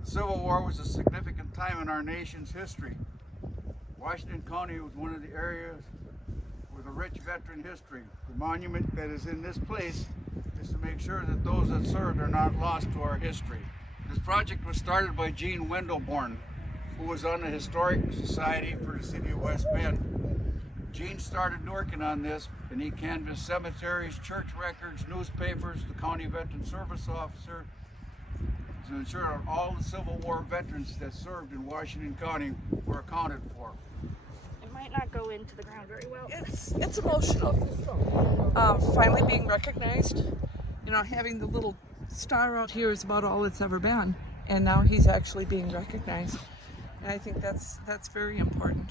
The Civil War was a significant time in our nation's history. Washington County was one of the areas with a rich veteran history. The monument that is in this place is to make sure that those that served are not lost to our history. This project was started by Gene Wendelborn, who was on the Historic Society for the City of West Bend. Gene started working on this, and he canvassed cemeteries, church records, newspapers, the county veteran service officer, to ensure that all the Civil War veterans that served in Washington County were accounted for. It might not go into the ground very well. It's emotional. Finally being recognized. You know, having the little star out here is about all it's ever been, and now he's actually being recognized. And I think that's very important.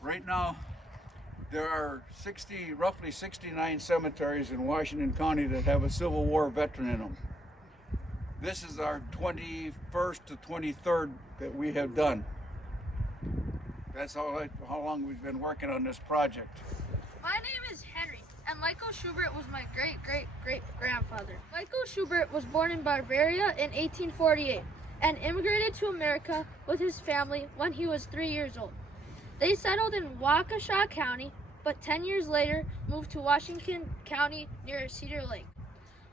Right now, there are roughly 69 cemeteries in Washington County that have a Civil War veteran in them. This is our 21st to 23rd that we have done. That's how long we've been working on this project. My name is Henry, and Michael Schubert was my great-great-great-grandfather. Michael Schubert was born in Bavaria in 1848 and immigrated to America with his family when he was 3 years old. They settled in Waukesha County, but 10 years later moved to Washington County near Cedar Lake.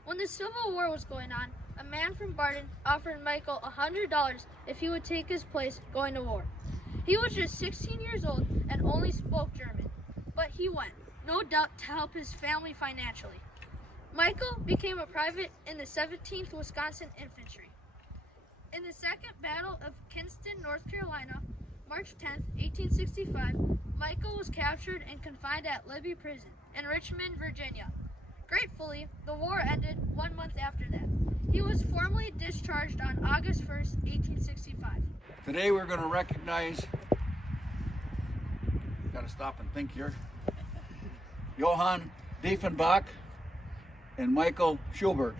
When the Civil War was going on, a man from Barton offered Michael $100 if he would take his place going to war. He was just 16 years old and only spoke German, but he went, no doubt to help his family financially. Michael became a private in the 17th Wisconsin Infantry. In the Second Battle of Kinston, North Carolina, March 10, 1865, Michael was captured and confined at Libby Prison in Richmond, Virginia. Gratefully, the war ended 1 month after that. He was formally discharged on August 1st, 1865. Today we're going to recognize, got to stop and think here, Johann Diefenbach and Michael Schubert.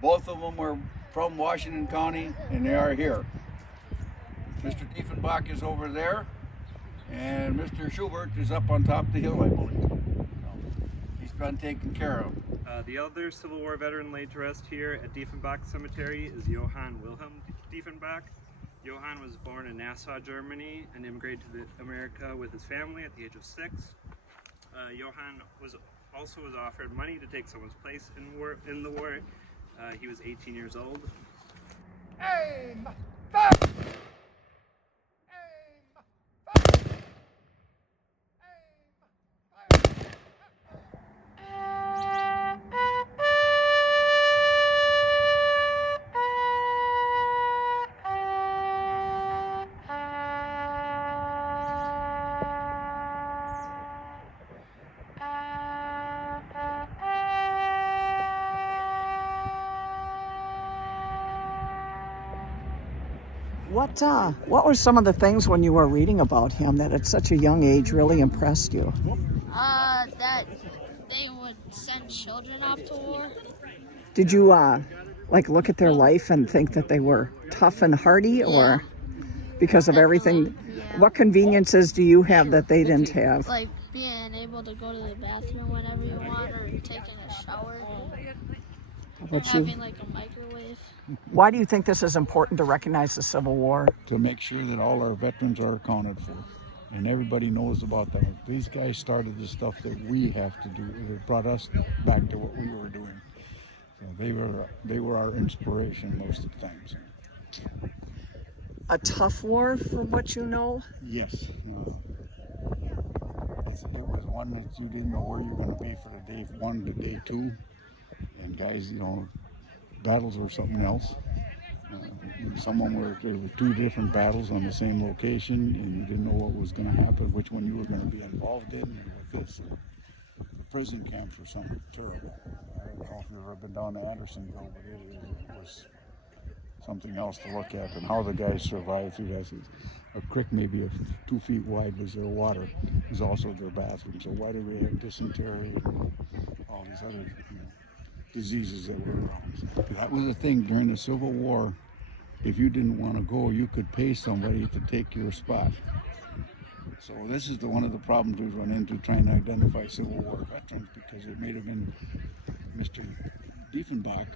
Both of them were from Washington County, and they are here. Mr. Diefenbach is over there, and Mr. Schubert is up on top of the hill, I believe. He's been taken care of. The other Civil War veteran laid to rest here at Diefenbach Cemetery is Johann Wilhelm Diefenbach. Johann was born in Nassau, Germany, and immigrated to America with his family at the age of 6. Johann was offered money to take someone's place in the war. He was 18 years old. Aim! What were some of the things when you were reading about him that at such a young age really impressed you? That they would send children off to war. Did you look at their life and think that they were tough and hardy, or because of everything? Yeah. What conveniences do you have that they didn't have? Like being able to go to the bathroom whenever you want, or taking a shower, How about you? having like a microwave. Why do you think this is important to recognize the Civil War? To make sure that all our veterans are accounted for, and everybody knows about them. These guys started the stuff that we have to do. It brought us back to what we were doing. So they were our inspiration most of the times. A tough war, from what you know? Yes. It was one that you didn't know where you were going to be for the day 1 to day 2. And guys, battles were something else. There were 2 different battles on the same location, and you didn't know what was going to happen, which one you were going to be involved in. And with this, the prison camps were something terrible. I don't know if you've ever been down to Andersonville, but it was something else to look at, and how the guys survived through that. A creek maybe 2 feet wide was their water. It was also their bathroom. So why do we have dysentery and all these other diseases that were around? That was the thing during the Civil War. If you didn't want to go, you could pay somebody to take your spot. So this is one of the problems we run into trying to identify Civil War veterans, because it may have been Mr. Diefenbach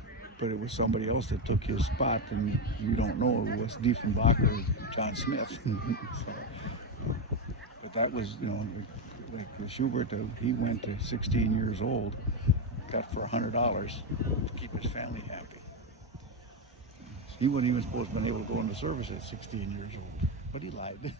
but it was somebody else that took his spot, and you don't know it was Diefenbach or John Smith. So, but that was, you know, like Schubert, he went to 16 years old, got for $100 to keep his family happy. He wasn't even supposed to have been able to go into service at 16 years old, but he lied.